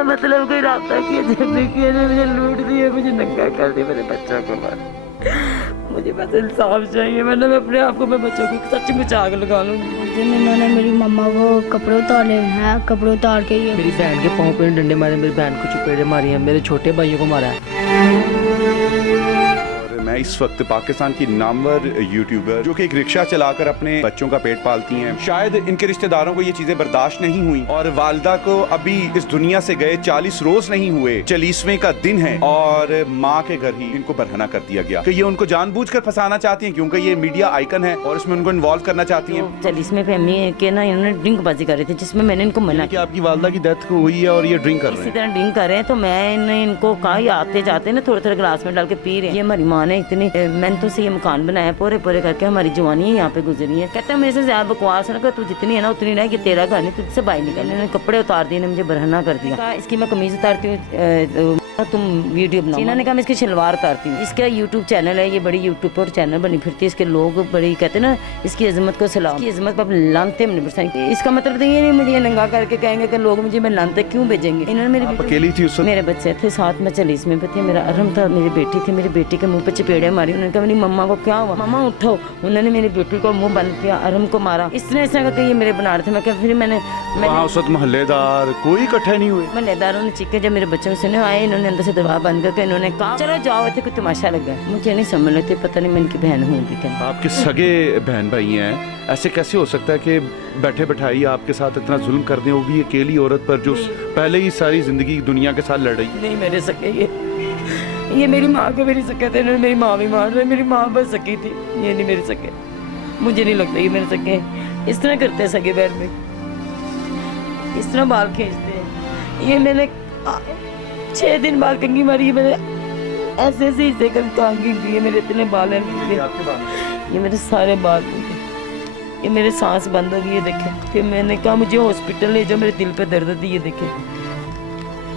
बिना मतलब कोई रास्ता किया, देखिए मुझे लूट दिया, मुझे नंगा कर दिया, मेरे बच्चों को मार। मुझे बस इंसाफ चाहिए, वरना मैं अपने आप को, मैं बच्चों को सचमुच आग लगा लूंगी। उस दिन इन्होंने मेरी मम्मा को कपड़े उतारे हैं, कपड़े उतार के ये मेरी बहन के पाँव पे डंडे मारे, मेरी बहन को चपेड़े मारी हैं, मेरे छोटे भाइयों को मारा है। मैं इस वक्त पाकिस्तान की नामवर यूट्यूबर जो कि एक रिक्शा चलाकर अपने बच्चों का पेट पालती हैं, शायद इनके रिश्तेदारों को ये चीजें बर्दाश्त नहीं हुई और वालिदा को अभी इस दुनिया से गए 40 रोज नहीं हुए, 40वें का दिन है और माँ के घर ही इनको बरहना कर दिया गया कि ये उनको जानबूझकर फंसाना चाहती हैं क्योंकि ये मीडिया आइकन है और इसमें उनको इन्वॉल्व करना चाहती हैं। 40वें फैमिली के ना इन्होंने ड्रिंक बाजी कर रहे थे, जिसमें मैंने इनको मना कि आपकी वालिदा की डेथ हुई है और ये ड्रिंक कर रहे इसी हैं। तरह ड्रिंक कर रहे हैं, तो मैंने इनको कहा ये आते जाते ना थोड़े थोड़े गिलास में डाल के पी रहे हैं। ये हमारी माँ ने इतनी मेहनतों से ये मकान बनाया, पूरे पूरे करके हमारी जवानी यहाँ पे गुजरी है। कहता है मेरे से ज्यादा बकवास ना, तू जितनी है ना उतनी ना, ये तेरा घर नहीं, तुझसे बाहर निकल। इन्होंने कपड़े उतार दिए, मुझे बरहना कर दिया। इसकी मैं कमीज उतारती हूँ, तुम वीडियो बनाओ। इन्होंने कहा मैं इसकी शलवार उतारती हूँ। इसका यूट्यूब चैनल है, ये बड़ी यूट्यूब पर चैनल बनी फिरती है, इसके लोग बड़ी कहते हैं ना इसकी अजमत को सलाम, इसकी अजमत पर लानते हमने बरसाई। इसका मतलब ये नहीं मुझे नंगा करके कहेंगे कि लोग मुझे मैं लानते क्यों भेजेंगे। इन्होंने मेरी अकेली थी उस वक्त? मेरे बच्चे थे साथ में, 40वें पे थे, मेरा अरम था, मेरी बेटी थी, मेरी बेटी के मुंह पे चपेड़े मारी। उन्होंने कहा मेरी मम्मा को क्या हुआ, मम्मा उठो। उन्होंने मेरी बेटी को मुंह बंद किया, अरम को मारा। इस तरह का ये मेरे बना रहे थे। मैं फिर मैंने उस वक्त मोहल्लेदार कोई इकट्ठे नहीं हुए? मोहल्लेदारों ने चीखे, जब मेरे बच्चों से आए, इन्होंने अंदर से दरवाजा बंद करके इन्होंने कहा चलो जाओ, थे कोई तमाशा लगा। मुझे नहीं समझ लेते, पता नहीं मैं इनकी बहन हूँ भी क्या। आपके सगे बहन भाई हैं, ऐसे कैसे हो सकता है कि बैठे बैठाई आपके साथ इतना जुल्म कर दें, वो भी अकेली औरत पर जो पहले ही सारी जिंदगी दुनिया के साथ लड़ रही? नहीं मेरे सके, ये मेरी माँ के मेरी सके थे, इन्होंने मेरी माँ भी मार रहे, मेरी माँ बस सकी थी, ये नहीं मेरे सके। मुझे नहीं लगता ये मेरे सके। इस तरह करते हैं सगे बहन में, इस तरह बाल खींचते हैं। ये मैंने 6 दिन बाद कंघी मारी, मैंने ऐसे ऐसे हिस्से कर कंघी की है, मेरे इतने बाल हैं, ये मेरे सारे बाल, ये मेरे सांस बंद हो गई है देखे। फिर मैंने कहा मुझे हॉस्पिटल ले जाओ, मेरे दिल पे दर्द थी, ये देखे।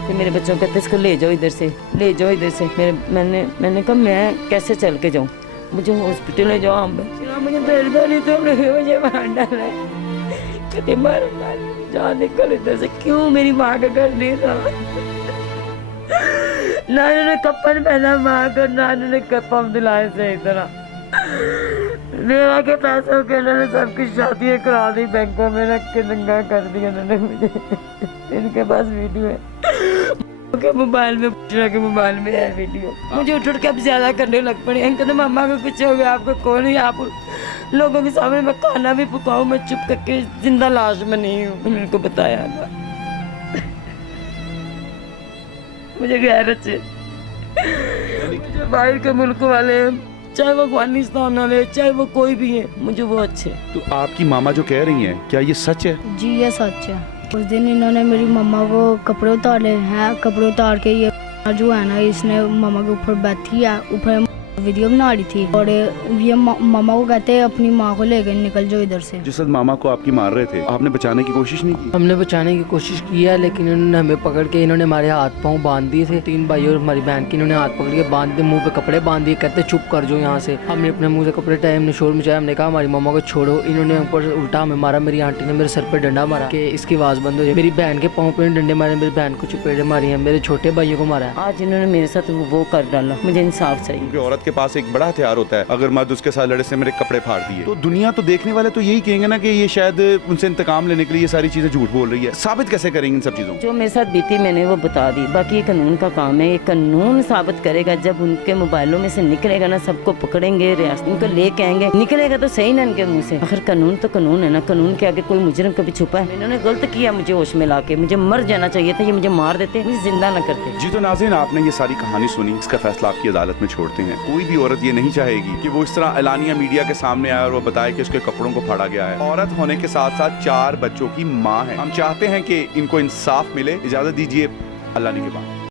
फिर मेरे बच्चों कहते इसको ले जाओ इधर से, ले जाओ इधर से। मैंने कहा मैं कैसे चल के जाऊँ, मुझे हॉस्पिटल ले जाओ। मुझे दर्द नहीं तो मुझे मार डाला, कहते मार जा निकल इधर से। क्यों मेरी माँ का घर नहीं था, ना इन्होंने कपन पहना माँ को, ना इन्होंने कपम दिलाए सही तरह। मेरा के पैसों के इन्होंने सबकी शादियाँ करा दी, बैंकों में रख के नंगा कर दिया इन्होंने मुझे। इनके पास वीडियो है के मोबाइल में, के मोबाइल में है वीडियो। मुझे उठ के अब ज्यादा करने लग पड़े। इनके तो मम्मा को कुछ हो गया, आपको कौन है, आप लोगों के सामने मैं खाना भी पकाऊँ, मैं चुप करके जिंदा लाश में नहीं हूँ। मैंने उनको बताया था, मुझे गैरत से मुझे बाहर के मुल्क वाले, चाहे वो अफगानिस्तान वाले, चाहे वो कोई भी है, मुझे वो अच्छे। तो आपकी मामा जो कह रही हैं, क्या ये सच है? जी ये सच है। उस दिन इन्होंने मेरी मम्मा को कपड़े उतारे हैं, कपड़े उतार के ये जो है ना, इसने मम्मा के ऊपर बैठी है, ऊपर वीडियो बना रही थी और ये मामा को कहते हैं अपनी माँ को लेकर निकल जाओ इधर से। जिस वक्त मामा को आपकी मार रहे थे, आपने बचाने की कोशिश नहीं की? हमने बचाने की कोशिश की है, लेकिन इन्होंने हमें पकड़ के, इन्होंने हमारे हाथ पाँव बांध दिए थे। 3 भाई और हमारी बहन की इन्होंने हाथ पकड़ के बांध दिए, मुंह पे कपड़े बांध दिए, कहते चुप कर जाओ यहाँ से। हमने अपने मुंह से कपड़े टाइम हमने शोर मचाया, हमने कहा हमारी मामा को छोड़ो। इन्होंने ऊपर उल्टा हमें मारा, मेरी आंटी ने मेरे सर पर डंडा मारा कि इसकी आवाज़ बंद हो जाए। मेरी बहन के पाँव पे डंडे मारे, मेरी बहन को चपेड़े मारी हैं, मेरे छोटे भाइयों को मारा है। आज इन्होंने मेरे साथ वो कर डाला, मुझे इंसाफ चाहिए। क्योंकि औरत के पास एक बड़ा हथियार होता है, अगर मर्द उसके साथ लड़े से मेरे कपड़े फाड़ दिए, तो दुनिया तो देखने वाले तो यही कहेंगे ना कि ये शायद उनसे इंतकाम लेने के लिए ये सारी चीजें झूठ बोल रही है। साबित कैसे करेंगे इन सब चीजों? जो मेरे साथ बीती मैंने वो बता दी, बाकी ये कानून का काम है। ये कानून साबित करेगा, जब उनके मोबाइलों में से निकलेगा ना, सबको पकड़ेंगे, रियासत उनको लेके आएंगे। निकलेगा तो सही ना इनके मुंह से। आखिर कानून तो कानून है ना, कानून के आगे कोई मुजरिम कभी छुपा है? इन्होंने गलत किया, मुझे होश में लाके, मुझे मर जाना चाहिए था। ये मुझे मार देते, मुझे जिंदा न करते। जी तो नाज़रीन, आपने ये सारी कहानी सुनी, इसका फैसला आपकी अदालत में छोड़ते हैं। कोई भी औरत ये नहीं चाहेगी कि वो इस तरह एलानिया मीडिया के सामने आए और वो बताए कि उसके कपड़ों को फाड़ा गया है। औरत होने के साथ साथ 4 बच्चों की माँ है। हम चाहते हैं कि इनको इंसाफ मिले। इजाजत दीजिए, अल्लाह ने के बाद।